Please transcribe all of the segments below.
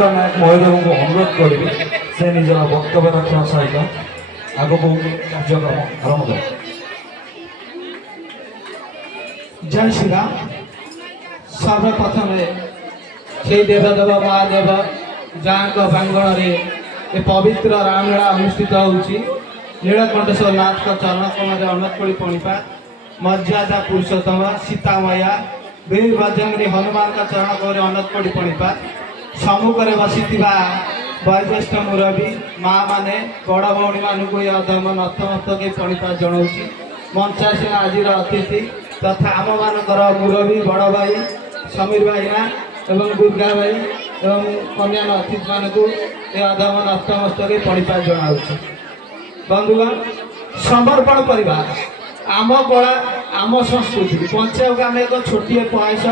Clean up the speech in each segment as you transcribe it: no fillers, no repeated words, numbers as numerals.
नायक महोदय को अनुरोध करी से निज वक्तव्य रखा सहित आग को कार्यक्रम आरंभ कर। जय श्री राम। सर्वप्रथम से देवदेव महादेव जहाँ प्रांगण में पवित्र रामलीला अनुष्ठित होलीलकंठेश्वर नाथ चरण कमल अनकोड़ी पणिपा मर्यादा पुरुषोत्तम सीता मैया वीर बजरंगी हनुमान का चरण कमल अनकोड़ी पणिपा सम्मुखें बसी वयोज्येष्ठ मुरबी माँ मैंने बड़ भौणी मानक अधम नतमस्तक पणिपा जनाऊँगी। मंचासीन आज अतिथि तथा आम मानकर मुरबी बड़ भाई समीर भाईना एवं दुर्गा भाई एवं अन्य अतिथि मानक अधम नतमस्तक पणिपा जनाऊँगी। बंधुगण, समर्पण करवा आम कला आम संस्कृति पंचायत आम एक छोटे प्रयास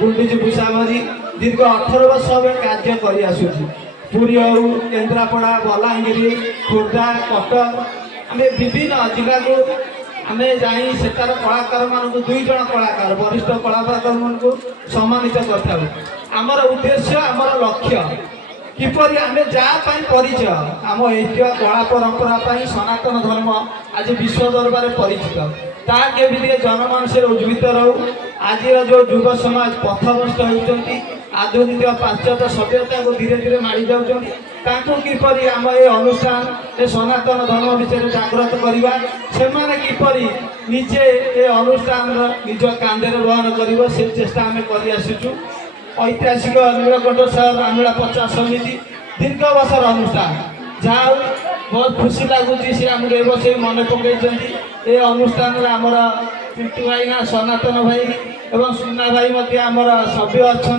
गुंडीच पुषावरी दीर्घ 18 वर्ष कार्य कर पुरी हो केन्द्रापड़ा बलांगीर खोर्धा कटक आम विभिन्न जिला को आम जाटार कलाकार मान दुई जन कलाकार वरिष्ठ कलाकार मान सम्मानित कर उद्देश्य आमर लक्ष्य किपरि आम जहाँ परिचय आम ऐतिह्य कला परंपरा सनातन धर्म आज विश्व दरबार परिचित ताकि जनमानस उज्जीवित रहू। आज जो युव समाज पथभ्रष्ट होती आधुनिक पाश्चात्य सभ्यता को धीरे धीरे माड़ी जाऊँ किपरि आम ये अनुष्ठान ए सनातन धर्म विषय जागृत करवा से किपरि निजे ए अनुष्ठान निज कांधे बहन कर से चेष्टा आम कर ऐतिहासिक नीलकंठेश्वर रामलीला 50 समिति दीर्घ वर्षर अनुष्ठान जहाँ बहुत खुशी लगुच सी आम बस मन पकड़ ये अनुष्ठान आमर पिंटू भाईना सनातन भाई एवं सुना भाई आमर सभ्य अच्छा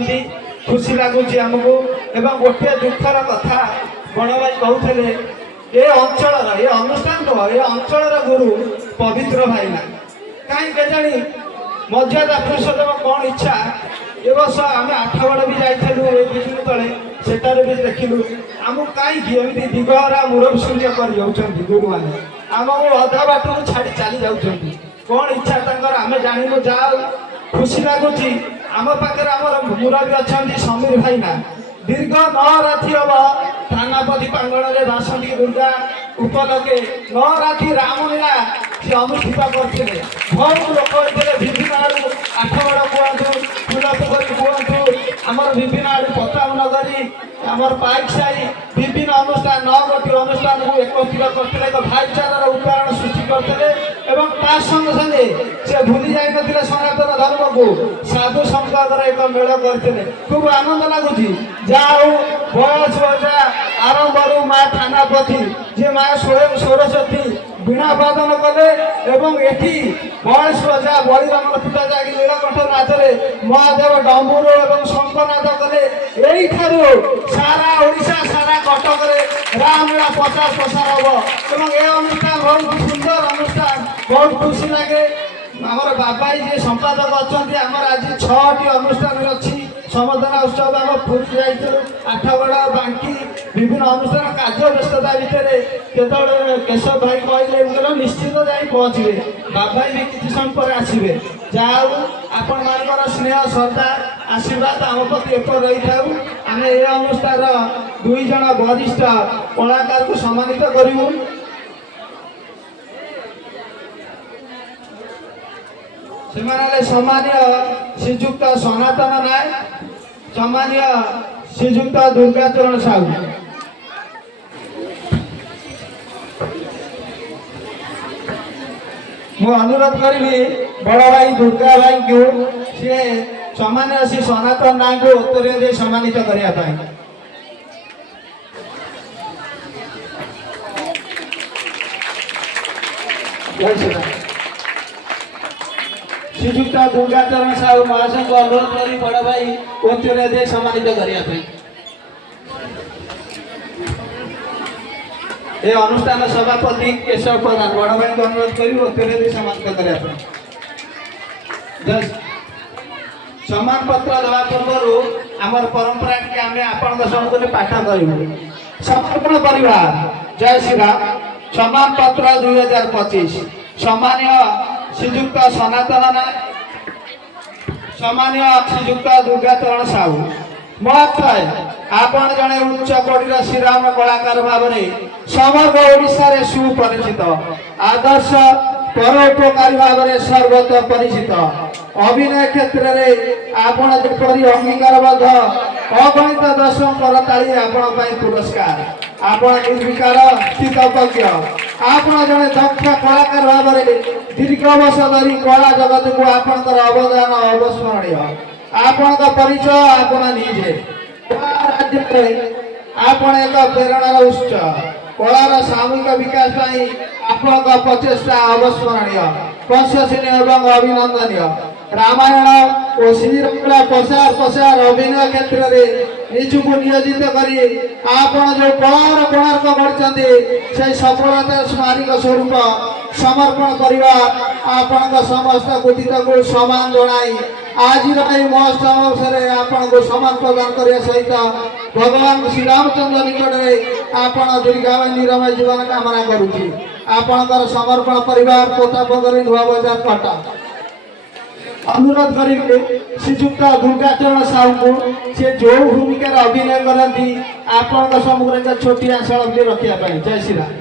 खुशी लगुच आमको एवं गोटे दुखर कथा बड़ भाई कहते ये अंचल ये अनुष्ठान ये अंचल गुरु पवित्र भाईना कहीं केजाणी मर्यादा पुरुषोत्तम कौन इच्छा ए वर्ष आम 8गड़ भी जाइलु दिन तले सेटारे भी देखिलु आमको कहीं दिगहरा मुरबी सूर्य कर गुरु मैंने आमको अधा बाट छाड़ी चली जाऊँ कौन इच्छा तंकर आम जानू जाओ खुशी लगुच आम पाखे आम मुरबी अच्छा समीर भाईना दीर्घ 9 राति हम थानापति प्रांगण में बासंती दुर्गा उपलक्षे 9 राति रामलीला सी अनुष्ठित करते बहुत लोक होते विभिन्न आड़ू 8गड़ कहतु फूलपोखरी कहतु आमर विभिन्न आड़ू पताव नगरी आमर पाइक साई विभिन्न अनुष्ठान 9 गोटी अनुष्ठान को एकत्रित करते एक भाईचारार उदाहरण सृष्टि करते संगे संगे से भूली जाए सनातन धर्म को साधु संपर्क एक मेल करते खूब आनंद लगुच जाऊ बयस बजा आरंभ माँ थानापति जे माँ स्वयं सरस्वती वीणा वादन कले एटी बयस बजा बलिराम पिता जाकि नीलकंठ नाचरे महादेव डम्बुर और शंखनाद कले यही सारा ओडिशा सारा कटक रामलीला 50 प्रसार हम ए अनुष्ठान बहुत सुंदर अनुष्ठान बहुत खुशी लगे। आमर बाबाई जी संपादक अच्छा आमर आज 6टी अनुष्ठान अच्छी समर्धना उत्सव आम पुरी जाइलु 8गड़ बांकी विभिन्न अनुष्ठान कार्य व्यस्तता भितर केतवे केशव भाई कहले निश्चित जा पहुँचे बाबाई भी किसी समय पर आसवे जाऊ आपण मान स्नेह श्रद्धा आशीर्वाद आम प्रति एक रही था आम ये अनुष्ठान 2 जन वरिष्ठ कलाकार को सम्मानित करूँ। सम्मान्य श्रीजुक्त सनातन नायक सम्मान्य श्रीजुक्त दुर्गाचरण साहू मु अनुरोध करी बड़ भाई दुर्गा भाई को सी सम्मान्य श्री सनातन नायक को उत्तर दे सम्मानित करने श्रीजुक्त दुर्गाचरण साहू महाशय को अनुरोध करी बड़ भाई उत्तर दे सम्मानित करने ये अनुष्ठान सभापति केशव प्रधान बड़ भाई को अनुरोध करी उत्तर दे सम्मानित करने सम्मान पत्र देवा पूर्व आमर परंपरा टी आम आपण समूह पाठ करूँ समर्पण परिवार जय श्री राम सम्मान पत्र 2025 सम्मान्य श्रीजुक्त सनातन नायक सम्मान्य श्रीजुक्त दुर्गाचरण साहू ମହାଶୟ ଆପଣ ଜଣେ ଉଚ୍ଚ କୋଟିର ଶ୍ରୀରାମ କଳାକାର ଭାବରେ ସମଗ୍ର ଓଡ଼ିଶାରେ ସୁପରିଚିତ, ଆଦର୍ଶ ପରୋପକାରୀ ଭାବରେ ସର୍ବତ ପରିଚିତ। ଅଭିନୟ କ୍ଷେତ୍ରରେ ଆପଣ ଯେପରି ଅଙ୍ଗୀକାରବଦ୍ଧ, ଅଗଣିତ ଦର୍ଶକଙ୍କର ତାଳି ଆପଣ ପାଇଁ ପୁରସ୍କାର। ଆପଣ ନିର୍ବିକାର ସ୍ଥିତପ୍ରଜ୍ଞ, ଆପଣ ଜଣେ ଦକ୍ଷ କଳାକାର ଭାବରେ ଦୀର୍ଘ ବର୍ଷ ଧରି କଳା ଜଗତକୁ ଆପଣଙ୍କର ଅବଦାନ ଅବିସ୍ମରଣୀୟ। ଆପଣଙ୍କ ପରିଚୟ ଆପଣ ନିଜେ। କଳା ରାଜ୍ୟରେ ଆପଣ ଏକ ପ୍ରେରଣାର ଉତ୍ସ। କଳାର ସାମୂହିକ ବିକାଶ ପାଇଁ ଆପଣଙ୍କ ପ୍ରଚେଷ୍ଟା ଅବିସ୍ମରଣୀୟ, ପ୍ରଶଂସନୀୟ ଏବଂ ଅଭିନନ୍ଦନୀୟ। ରାମାୟଣ ଓ ଶ୍ରୀରାମର ପ୍ରସାର ଅଭିନୟ କ୍ଷେତ୍ରରେ ନିଜକୁ ନିୟୋଜିତ କରି ଆପଣ ଯେଉଁ କଳାର କୋଣାର୍କ କରିଛନ୍ତି, ସେହି ସଫଳତାର ସ୍ମାରକ ସ୍ୱରୂପ ସମର୍ପଣ କରିବା ଆପଣଙ୍କ ସମସ୍ତ କୃତିତ୍ୱକୁ ସମ୍ମାନ ଜଣାଇ ଆଜିର ଏହି ମହୋତ୍ସବ ଅବସରରେ ଆପଣଙ୍କୁ ସମ୍ମାନ ପ୍ରଦାନ କରିବା ସହିତ ଭଗବାନ ଶ୍ରୀରାମଚନ୍ଦ୍ର ନିକଟରେ ଆପଣ ଦୀର୍ଘାୟୁ ନିରମୟ ଜୀବନ କାମନା କରୁଛି। ଆପଣଙ୍କର ସମର୍ପଣ ପରିବାର ପ୍ରତାପଗରୀ ନୂଆ ବଜାର କଟକ। ଅନୁରୋଧ କରିବେ ଶ୍ରୀଯୁକ୍ତ ଦୁର୍ଗାଚରଣ ସାହୁଙ୍କୁ ସେ ଯେଉଁ ଭୂମିକାରେ ଅଭିନୟ କରନ୍ତି ଆପଣଙ୍କ ସମ୍ମୁଖରେ ଏକ ଛୋଟିଆ ଶଳଟି ରଖିବା ପାଇଁ। ଜୟ ଶ୍ରୀରାମ।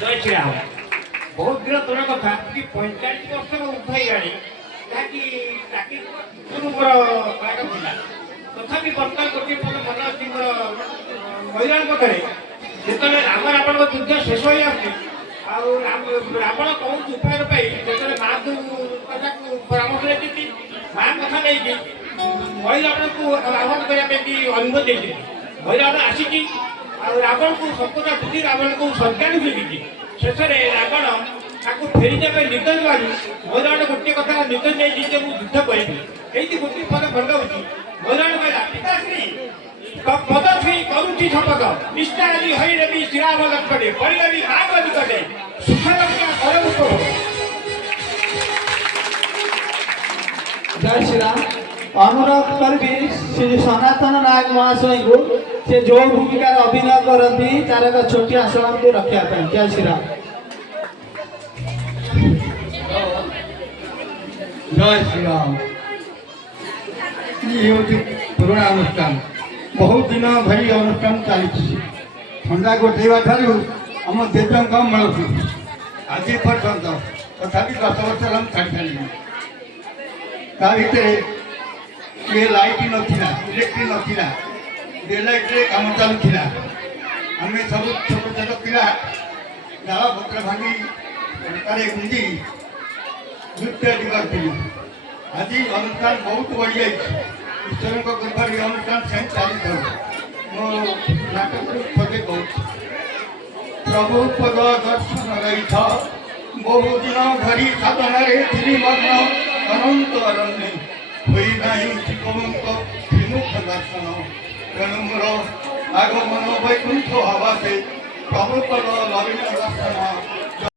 ଜୟ ଶ୍ରୀରାମ। ବହୁତ ଦିନ ତୋର କଥା କି 45 ବର୍ଷର ଉର୍ଦ୍ଧ୍ୱ ହେଇଗଲାଣି, ଯାହାକି ଚାକିରି ମୋର ବାଟ ଥିଲା। ତଥାପି ବର୍ତ୍ତମାନ ଗୋଟିଏ ପଦ ମନେ ଅଛି ମୋର ମହିଳାଙ୍କ ପାଖରେ, ଯେତେବେଳେ ରାମ ରାବଣଙ୍କ ଯୁଦ୍ଧ ଶେଷ ହୋଇଯାଉଛି ଆଉ ରାବଣ କୌଣସି ଉପାୟ ପାଇ ଯେତେବେଳେ ମାଆକୁ କଥାକୁ ପରାମର୍ଶ ଦେଇଛନ୍ତି, ମାଆ କଥା ନେଇକି ମହିଳାମାନଙ୍କୁ ଆହ୍ୱାନ କରିବା ପାଇଁ ଅନୁମତି ଦେଇଛନ୍ତି। ମହିଳାମାନ ଆସିଛି ଆଉ ରାବଣକୁ ସପୋଟା ବୁଝି ରାବଣକୁ ସଜ୍ঞାନ ଦେଇଛି। ଶେଷରେ ରାବଣ ତାକୁ ଫେରିଯିବା ପାଇଁ ନିର୍ଦ୍ଦେଶ କରି ମହିଳାମାନେ ଗୋଟିଏ କଥା ନିର୍ଦ୍ଦେଶ ନେଇଛି ଯେ ମୁଁ ଯୁଦ୍ଧ କରିବି। ଏଇଠି ଗୋଟିଏ ପଦ ଖଣ୍ଡ ହେଉଛି, ମହିଳାମାନେ କହିଲା ପିତାଶ୍ରୀ ପଦଶ୍ରୀ କରୁଛି ଶପଥ, ନିଷ୍ଠା ଆଜି ହରିଦେବୀ ଶ୍ରୀରାମ ଲକ୍ଷ୍ମଣେ ପରିଦେବୀ ମାଙ୍କ ନିକଟେ ସୁଖଲକ୍ଷ୍ମଣ କରବୁ ପ୍ରଭୁ। ଜୟ ଶ୍ରୀରାମ। ଅନୁରୋଧ କରିବି ଶ୍ରୀ ସନାତନ ନାୟକ ମହାଶୟଙ୍କୁ ସେ ଯେଉଁ ଭୂମିକାରେ ଅଭିନୟ କରନ୍ତି ତାର ଏକ ଛୋଟିଆ ଶଳଟି ରଖିବା ପାଇଁ। ଜୟ ଶ୍ରୀରାମ। ଜୟ ଶ୍ରୀରାମ। ଇଏ ହେଉଛି ପୁରୁଣା ଅନୁଷ୍ଠାନ, ବହୁତ ଦିନ ଧରି ଅନୁଷ୍ଠାନ ଚାଲିଛି। ଥଣ୍ଡା ଗୋଟେଇବା ଠାରୁ ଆମ ଦେବଙ୍କ ମିଳୁଛି ଆଜି ପର୍ଯ୍ୟନ୍ତ, ତଥାପି 10 ବର୍ଷ ହେଲା ମୁଁ ଛାଡ଼ି ସାରିଲିଣି। ତା ଭିତରେ ଇଏ ଲାଇଟ୍ ନଥିଲା, ଇଲେକ୍ଟ୍ରିକ୍ ନଥିଲା, ଡେଲାଇଟ୍ରେ କାମ ଚାଲୁଥିଲା। ଆମେ ସବୁ ଛୋଟ ଛୋଟ ପିଲା ଡାଳ ପତ୍ର ଭାଙ୍ଗି ତାରେ ଗୁଞ୍ଜି ନୃତ୍ୟ କରିଥିଲୁ। ଆଜି ଅନୁଷ୍ଠାନ ବହୁତ ବଢ଼ିଯାଇଛି। ଈଶ୍ୱରଙ୍କ କୃପାରୁ ଏ ଅନୁଷ୍ଠାନ ସେମିତି ଚାଲିଥାଉ। ମୋ ନାଟକରୁ ପଦେ କହୁଛି, ପ୍ରଭୁ ପଦ ଦର୍ଶନ ରହିଥ, ବହୁଦିନ ଧରି ସାଧନାରେ ଥିଲି ମଗ୍ନ, ଅନନ୍ତ ଅରଣ୍ୟ ହୋଇ ନାହିଁ ଜୀବଙ୍କ ବିମୁଖ ଦର୍ଶନ। ତେଣୁ ମୋର ଆଗମନ ବୈକୁଣ୍ଠ ହବାସେ, ପ୍ରଭୁ ପଦ ଲବିନ ଦର୍ଶନ।